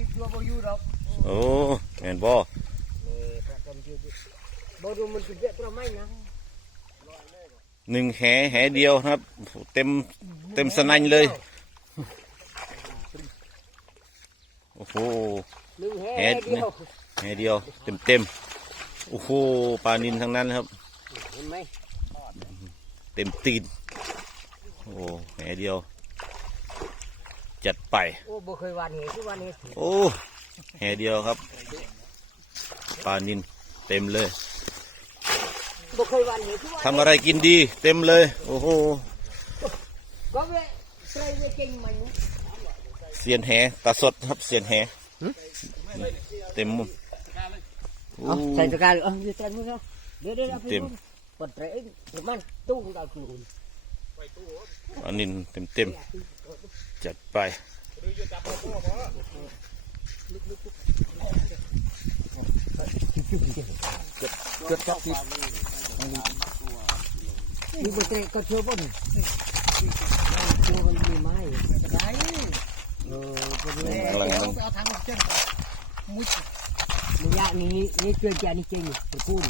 ติดตัวบ่อยู่หรอก โอ้แม่นบ่ บ่ดูมันจะเยอะตัวไหมนะ หนึ่งแหเดียวนะครับ เต็มสนันเลยโอ้โห หนึ่งแห่ แห่ เดียว แหเดียวเต็มโอ้โหปลานิลทั้งนั้นครับ เห็นไหม เต็มตีนโอ้แหเดียว จัดไป โอ้บ่เคยหวานเหคือหวานเห โอ้แหเดียวครับปลานิลเต็มเลย บ่เคยหวานเหคือหวาน ทำอะไรกินดีเต็มเลยโอ้โห ก็เลยใส่ไว้จริงมัน เสียนแหตาสดครับเสียนแหเต็มมุมโอ้ ใส่ตะกร้าอยู่ใส่มือเนาะเดี๋ยว เต็ม ปดเตะมันตู้ดาวคืน ปลานิลเต็มจัดไป จุดจับติดนี่บ่เตะก็เชื่อบ่นี่ตัวมันมีไม้ได้บ่ได้ กำลังมัน เอาทางเส้นมุดระยะนี้นี่เจอแกนี่จริงตะกูล